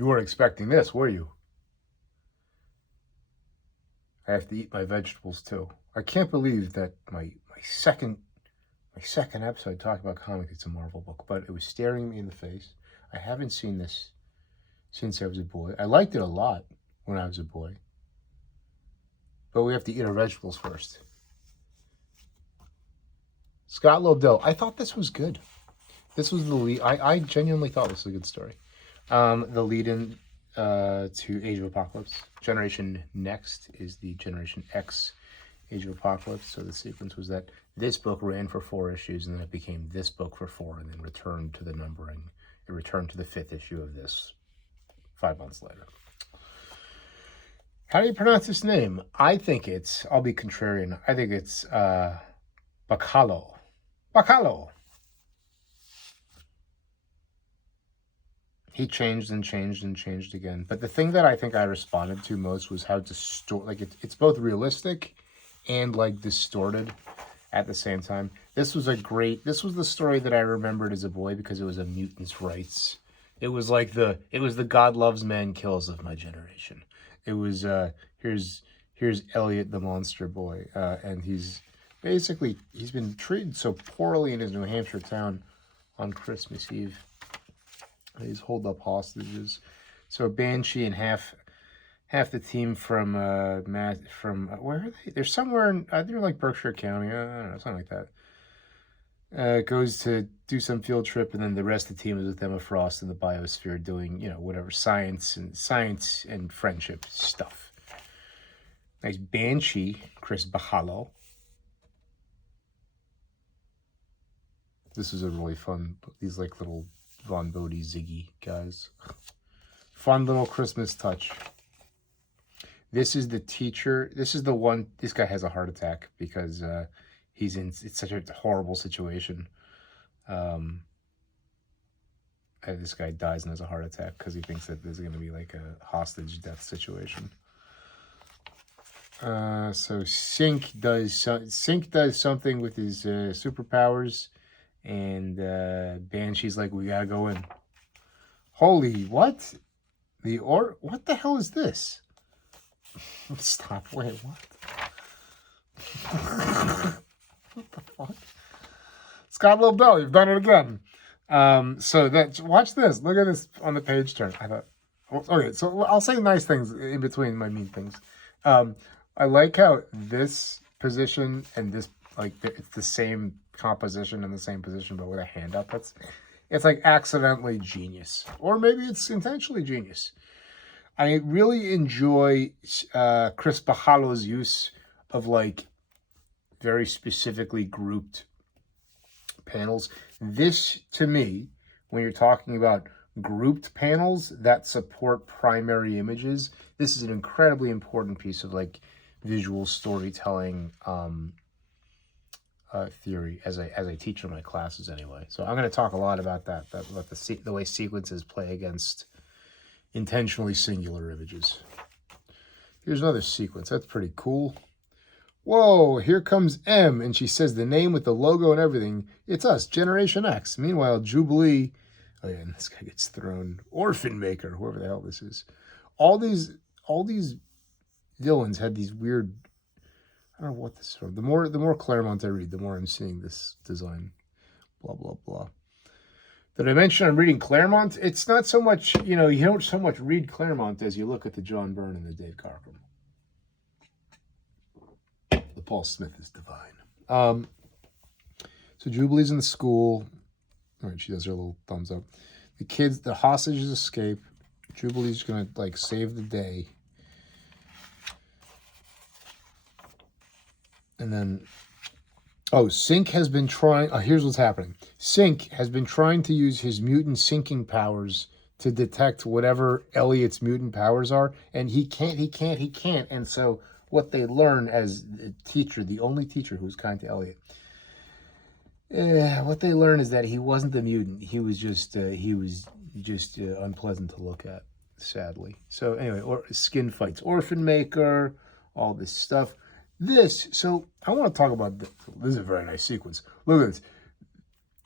You weren't expecting this, were you? I have to eat my vegetables too. I can't believe that my second episode talked about comics. It's a Marvel book, but it was staring me in the face. I haven't seen this since I was a boy. I liked it a lot when I was a boy. But we have to eat our vegetables first. Scott Lobdell. I thought this was good. This was the lead. I genuinely thought this was a good story. The lead-in to Age of Apocalypse. Generation Next is the Generation X Age of Apocalypse. So the sequence was that this book ran for 4 issues, and then it became this book for 4, and then returned to the numbering. It returned to the 5th issue of this 5 months later. How do you pronounce this name? I think it's, I'll be contrarian, I think it's Bachalo. Bachalo. He changed and changed and changed again. But the thing that I think I responded to most was how it's both realistic and like distorted at the same time. This was the story that I remembered as a boy because it was a mutants' rights. It was the God loves man kills of my generation. It was here's Elliot the monster boy, and he's been treated so poorly in his New Hampshire town on Christmas Eve. He's holed up hostages. So Banshee and half the team from where are they? They're somewhere in they're like Berkshire County, I don't know, something like that. Goes to do some field trip, and then the rest of the team is with Emma Frost in the biosphere doing, whatever science and friendship stuff. Nice Banshee, Chris Bachalo. This is a really fun, these like little Von Bodie Ziggy guys. Fun little Christmas touch. This is the teacher. This is the one. This guy has a heart attack because it's such a horrible situation. This guy dies and has a heart attack because he thinks that there's going to be like a hostage death situation. So Sync does something with his superpowers, and Banshee's like, we gotta go in. Holy what? What the hell is this? Stop! Wait, what? What the fuck? Scott Lobdell, you've done it again. Watch this. Look at this on the page turn. I thought, okay, so I'll say nice things in between my mean things. I like how this position and this, like, it's the same composition and the same position, but with a hand up. It's like accidentally genius, or maybe it's intentionally genius. I really enjoy Chris Bachalo's use of like very specifically grouped panels. This, to me, when you're talking about grouped panels that support primary images, this is an incredibly important piece of like visual storytelling theory as I teach in my classes anyway. So I'm going to talk a lot about that about the way sequences play against intentionally singular images. Here's another sequence. That's pretty cool. Whoa, here comes M, and she says the name with the logo and everything. It's us, Generation X. Meanwhile, Jubilee, oh yeah, and this guy gets thrown. Orphan Maker, whoever the hell this is. All these villains had these weird, I don't know what this is from. The more Claremont I read, the more I'm seeing this design. Blah, blah, blah. Did I mention I'm reading Claremont? It's not so much, you don't so much read Claremont as you look at the John Byrne and the Dave Cockrum. The Paul Smith is divine. So Jubilee's in the school. All right, she does her little thumbs up. The hostages escape. Jubilee's going to, like, save the day. And then, Sync has been trying, here's what's happening. Sync has been trying to use his mutant syncing powers to detect whatever Elliot's mutant powers are, and he can't. And so what they learn as a teacher, the only teacher who's kind to Elliot, what they learn is that he wasn't the mutant. He was just unpleasant to look at, sadly. So anyway, skin fights, Orphan Maker, all this stuff. So I want to talk about this. This is a very nice sequence. Look at this.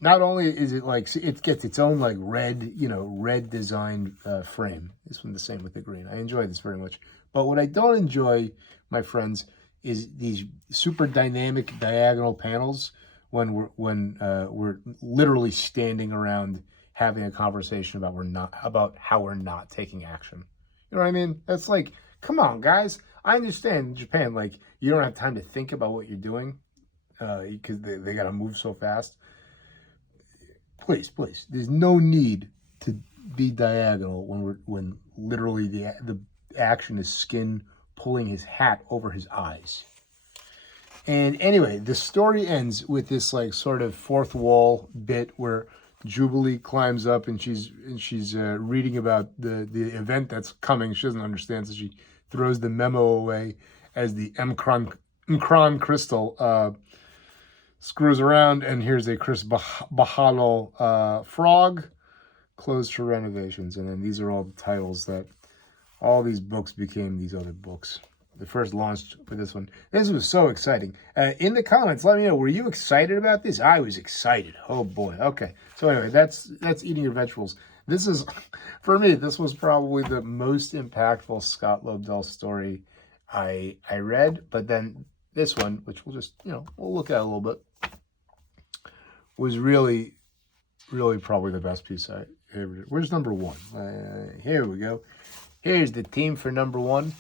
not only is it like, it gets its own like red, red design frame. This one the same with the green. I enjoy this very much. But what I don't enjoy, my friends, is these super dynamic diagonal panels when we're literally standing around having a conversation about how we're not taking action. You know what I mean? That's like, come on, guys. I understand in Japan, like, you don't have time to think about what you're doing because they got to move so fast. Please, there's no need to be diagonal when literally the action is Skin pulling his hat over his eyes. And anyway, the story ends with this like sort of fourth wall bit where Jubilee climbs up and she's reading about the event that's coming. She doesn't understand, so she throws the memo away as the Mkron crystal screws around, and here's a Chris Bachalo frog closed for renovations. And then these are all the titles that all these books became these other books. The first launched with this one. This was so exciting. In the comments, let me know, were you excited about this? I was excited. Oh boy. Okay. So anyway, that's Eating Your Vegetables. This is, for me, this was probably the most impactful Scott Lobdell story I read. But then this one, which we'll just, we'll look at a little bit, was really, really probably the best piece I ever did. Where's number one? Here we go. Here's the team for number one.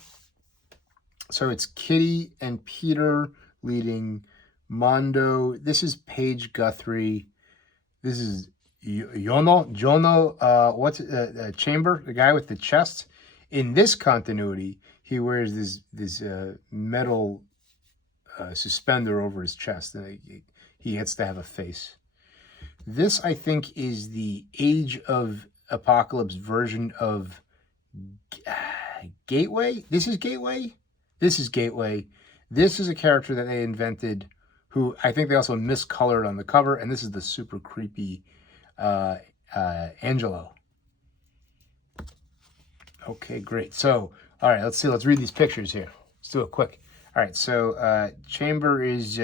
So it's Kitty and Peter leading Mondo. This is Paige Guthrie. This is Jono, Chamber, the guy with the chest. In this continuity, he wears this metal suspender over his chest, and he gets to have a face. This, I think, is the Age of Apocalypse version of Gateway. This is Gateway. This is Gateway. This is a character that they invented, who I think they also miscolored on the cover, and this is the super creepy Angelo. Okay, great. So, all right, let's see. Let's read these pictures here. Let's do it quick. All right, so Chamber is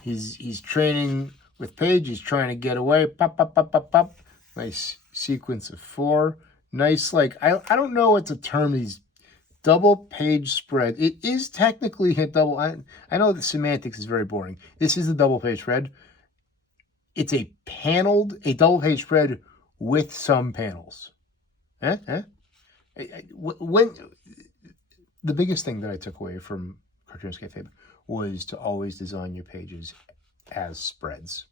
he's training with Paige. He's trying to get away. Pop, pop, pop, pop, pop. Nice sequence of 4. Nice, like I don't know what's a term. These double page spread. It is technically a double. I know the semantics is very boring. This is a double page spread. It's a double page spread with some panels. When the biggest thing that I took away from Cartoonist Kayfabe was to always design your pages as spreads,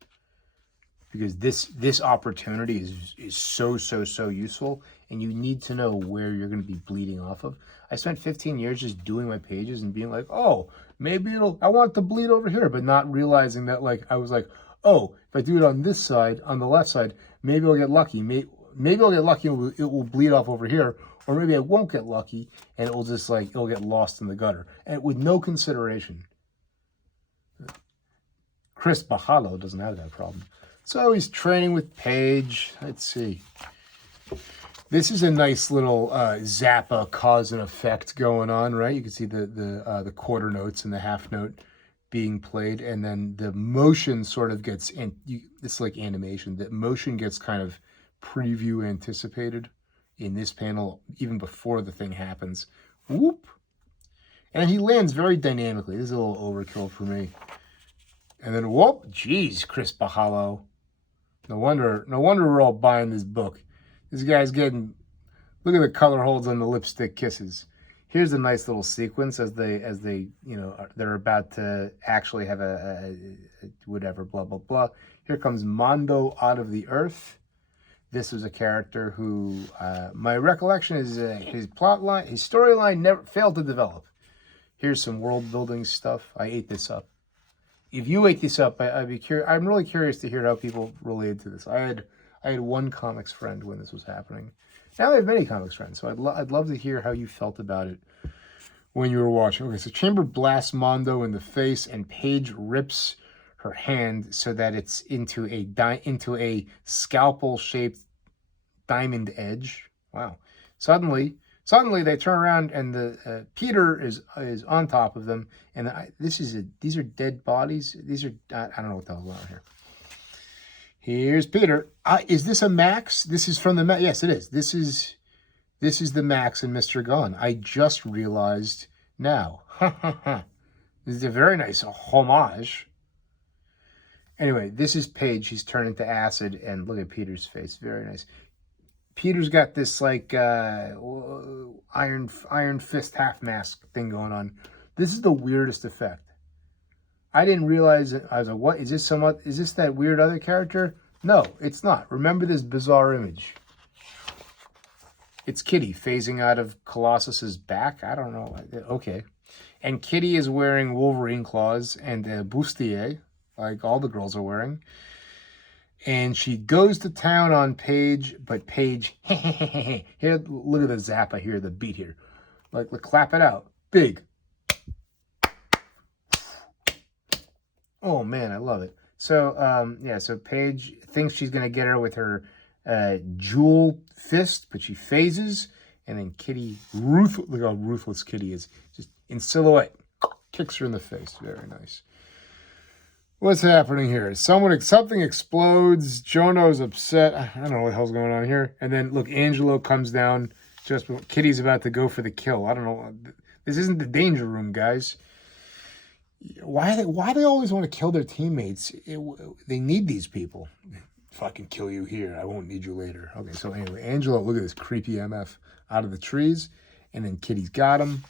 because this opportunity is so useful, and you need to know where you're going to be bleeding off of. I spent 15 years just doing my pages and being like, oh, maybe I want to bleed over here, but not realizing that, like, I was like, oh, if I do it on this side, on the left side, maybe I'll get lucky. Maybe I'll get lucky and it will bleed off over here, or maybe I won't get lucky and it'll just it'll get lost in the gutter, and with no consideration. Chris Bachalo doesn't have that problem. So he's training with Paige. Let's see. This is a nice little Zappa cause and effect going on, right? You can see the quarter notes and the half note being played, and then the motion sort of gets it's like animation. The motion gets kind of preview anticipated in this panel even before the thing happens. Whoop! And he lands very dynamically. This is a little overkill for me. And then whoop! Geez, Chris Bachalo. No wonder we're all buying this book. This guy's getting, look at the color holds on the lipstick kisses. Here's a nice little sequence as they they're about to actually have a whatever, blah, blah, blah. Here comes Mondo out of the earth. This was a character who, my recollection is his plotline, his storyline never failed to develop. Here's some world building stuff. I ate this up. If you ate this up, I'd be curious. I'm really curious to hear how people related to this. I had one comics friend when this was happening. Now I have many comics friends, so I'd love to hear how you felt about it when you were watching. Okay, so Chamber blasts Mondo in the face, and Paige rips her hand so that it's into a scalpel-shaped diamond edge. Wow! Suddenly they turn around, and the Peter is on top of them, and these are dead bodies. These are I don't know what the hell's going on here. Here's Peter. Is this a Max? This is from the Max. Yes, it is. This is the Max and Mr. Gone. I just realized now. This is a very nice homage. Anyway, this is Paige. He's turned into acid, and look at Peter's face. Very nice. Peter's got this like iron fist half mask thing going on. This is the weirdest effect. I didn't realize it. I was like, what? Is this that weird other character? No, it's not. Remember this bizarre image. It's Kitty phasing out of Colossus's back. I don't know. Okay. And Kitty is wearing Wolverine claws and bustier, like all the girls are wearing. And she goes to town on Paige, but Paige, here, look at the zappa here, the beat here. Like, clap it out. Big. Oh, man, I love it. So, so Paige thinks she's going to get her with her jewel fist, but she phases. And then Kitty, look how ruthless Kitty is. Just in silhouette, kicks her in the face. Very nice. What's happening here? Something explodes. Jono's upset. I don't know what the hell's going on here. And then, look, Angelo comes down just before Kitty's about to go for the kill. I don't know. This isn't the danger room, guys. Why they always want to kill their teammates? They need these people. If I can kill you here, I won't need you later. Okay, so anyway, Angelo, look at this creepy MF out of the trees. And then Kitty's got him.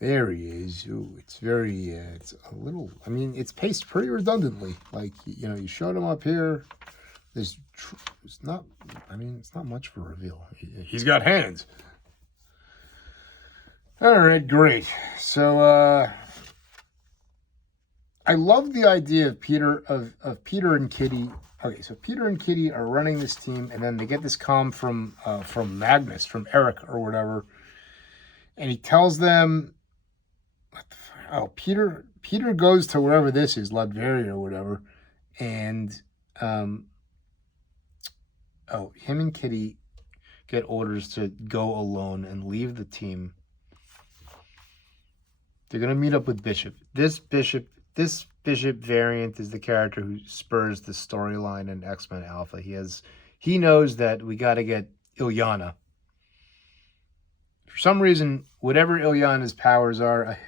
There he is. Ooh, it's very, it's a little, I mean, it's paced pretty redundantly. Like, you showed him up here. It's not much for a reveal. He's got hands. All right, great. So, I love the idea of Peter and Kitty. Okay, so Peter and Kitty are running this team, and then they get this comm from Magnus, from Eric or whatever, and he tells them, Peter goes to wherever this is, Latveria or whatever, and him and Kitty get orders to go alone and leave the team. They're gonna meet up with Bishop. This Bishop variant is the character who spurs the storyline in X-Men Alpha. He knows that we got to get Illyana. For some reason, whatever Illyana's powers are,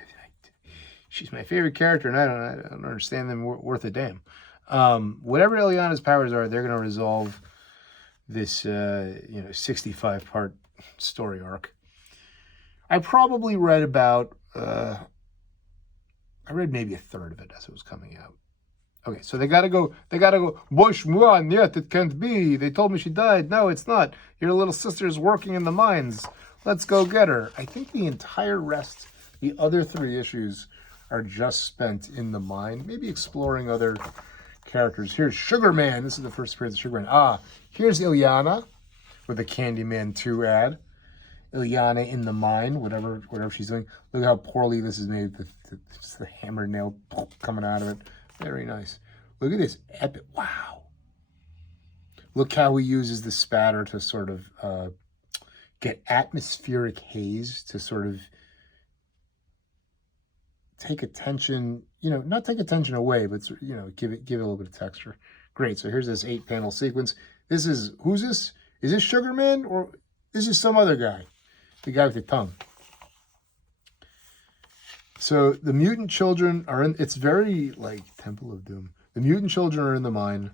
she's my favorite character, and I don't understand them worth a damn. Whatever Illyana's powers are, they're going to resolve this 65-part story arc. I probably read about I read maybe a third of it as it was coming out. Okay, so they gotta go, Bosh moi, yet it can't be. They told me she died. No, it's not. Your little sister's working in the mines. Let's go get her. I think the entire rest, the other 3 issues, are just spent in the mine, maybe exploring other characters. Here's Sugar Man. This is the first appearance of Sugar Man. Here's Illyana with a Candyman 2 ad. Illyana in the mine, whatever she's doing. Look how poorly this is made. Just the hammer nail coming out of it. Very nice. Look at this epic. Wow. Look how he uses the spatter to sort of get atmospheric haze to sort of take attention, not take attention away, but give it a little bit of texture. Great. So here's this 8-panel sequence. Who's this? Is this Sugar Man or this is some other guy? The guy with the tongue. So the mutant children are in, it's very like Temple of Doom. The mutant children are in the mine.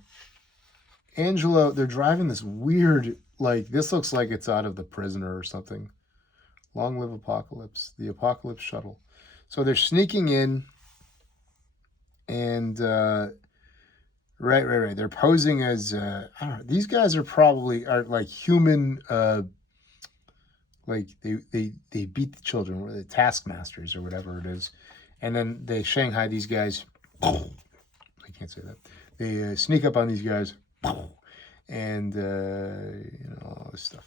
Angelo, they're driving this weird, like, this looks like it's out of The Prisoner or something. Long live Apocalypse, the Apocalypse shuttle. So they're sneaking in and, right. They're posing as, I don't know, these guys are like human, like they beat the children, or the taskmasters or whatever it is, and then they Shanghai these guys. I can't say that. They sneak up on these guys, and all this stuff.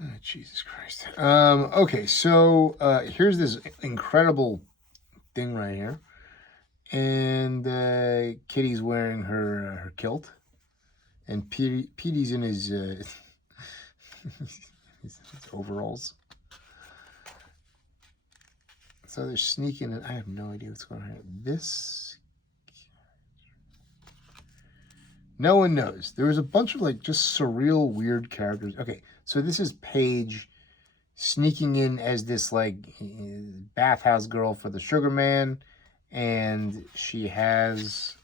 Oh, Jesus Christ. Okay, so here's this incredible thing right here, and Kitty's wearing her kilt, and Petey's in his his overalls. So they're sneaking, and I have no idea what's going on here. This, No one knows. There was a bunch of like just surreal, weird characters. Okay, so this is Paige sneaking in as this like bathhouse girl for the Sugar Man, and she has.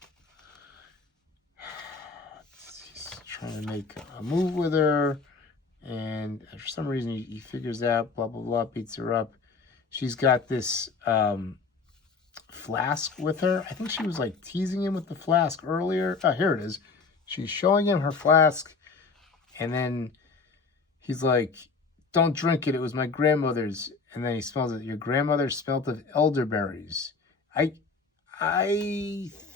He's trying to make a move with her, and for some reason he figures out blah blah blah, beats her up. She's got this flask with her. I think she was like teasing him with the flask earlier. Oh, here it is. She's showing him her flask, and then he's like, "Don't drink it. It was my grandmother's." And then he smells it. Your grandmother smelled of elderberries. I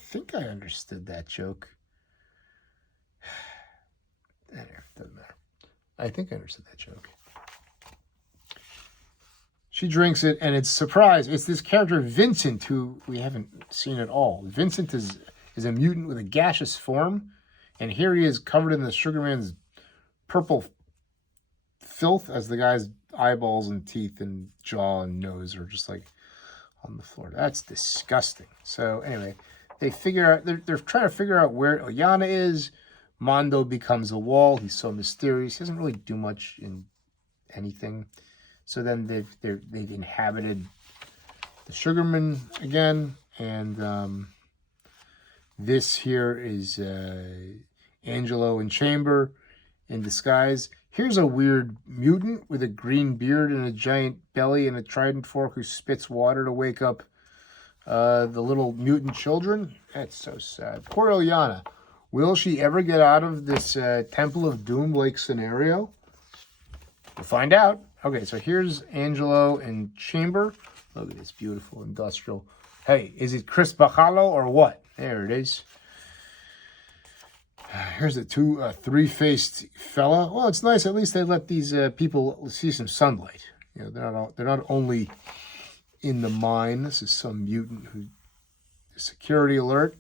think I understood that joke. Anyway, doesn't matter. I think I understood that joke. She drinks it, and it's surprise. It's this character Vincent, who we haven't seen at all. Vincent is a mutant with a gaseous form, and here he is covered in the Sugar Man's purple filth as the guy's eyeballs and teeth and jaw and nose are just like on the floor. That's disgusting. So anyway, they figure out they're trying to figure out where Oyana is. Mondo becomes a wall. He's so mysterious. He doesn't really do much in anything. So then they've inhabited the Sugarman again, and this here is Angelo and Chamber in disguise. Here's a weird mutant with a green beard and a giant belly and a trident fork who spits water to wake up the little mutant children. That's so sad. Poor Ilyana. Will she ever get out of this Temple of Doom-like scenario? We'll find out. Okay, so here's Angelo and Chamber. Look at this beautiful industrial. Hey, is it Chris Bachalo or what? There it is. Here's the three-faced fella. Well, it's nice. At least they let these people see some sunlight. You know, they're not only in the mine. This is some mutant who. Security alert.